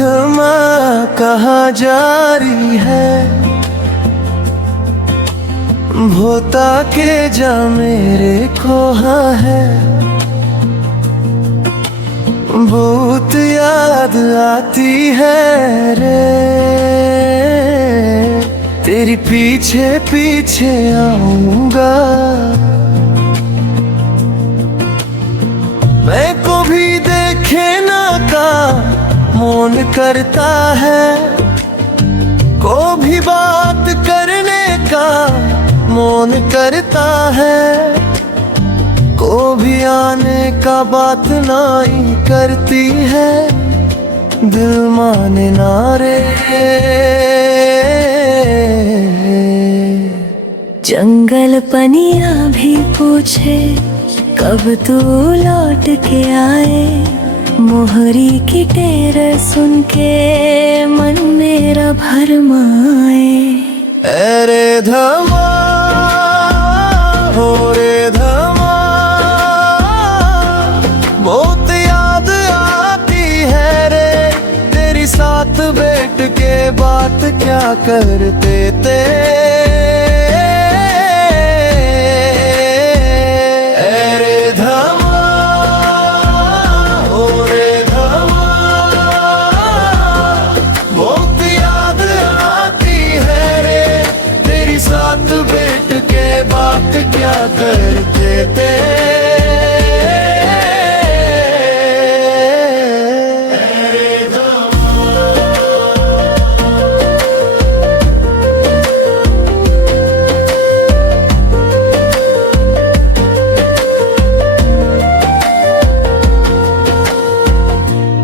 धमा कहाँ जारी है, भोता के जा मेरे कोहा है। बहुत याद आती है रे, तेरी पीछे पीछे आऊंगा। मैं को भी देखे ना का मन करता है, को भी बात करने का मन करता है, को भी आने का बात नहीं करती है, दिल माने ना रे। जंगल पनिया भी पूछे कब तू लौट के आए, मोहरी की टेर सुन के मन मेरा भरमाए। अरे धमा हो रे धमा, बहुत याद आती है रे, तेरी साथ बैठ के बात क्या करते थे। बैठ के बात क्या करते थे।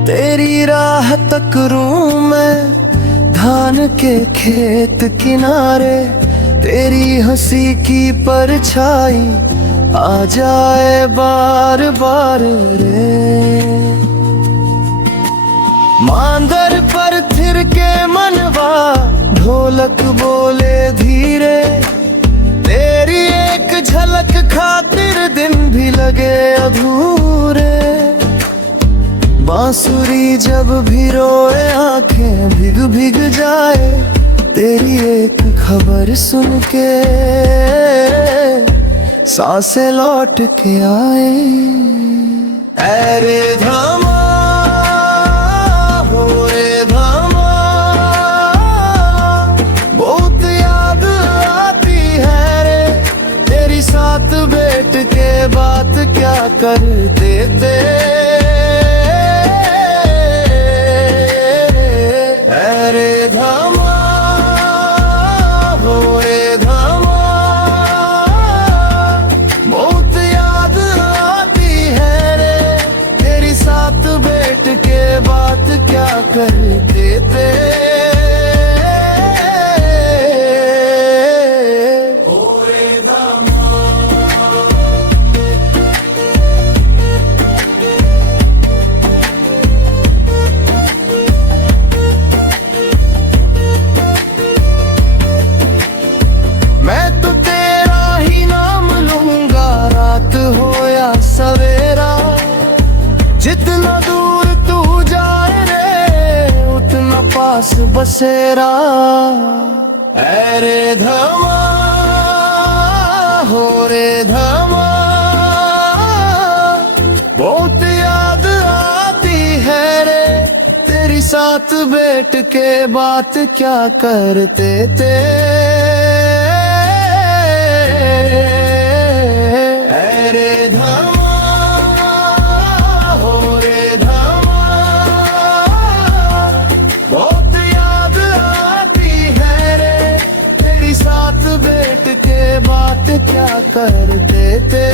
तेरी राह तक रू मैं धान के खेत किनारे, तेरी हंसी की परछाई आ जाए बार बार रे। मांदर पर थिर के मनवा ढोलक बोले धीरे, तेरी एक झलक खातिर दिन भी लगे अधूरे। बांसुरी जब भी रोए आंखें भीग भीग जाए, तेरी एक खबर सुन के सांसें लौट के आए। अरे धमा हो रे धमा, बहुत याद आती है रे, तेरी साथ बैठ के बात क्या करते थे। अरे धमा बात क्या करते थे। मैं तो तेरा ही नाम लूंगा, रात हो या सवेरा, जितना दूर तू जाए रे उतना पास बसेरा। अरे धमा हो रे धमा, बहुत याद आती है रे, तेरी साथ बैठ के बात क्या करते थे। अरे धमा हो रे धमा, बहुत याद आती है रे, तेरी साथ बैठ के बात क्या करते थे।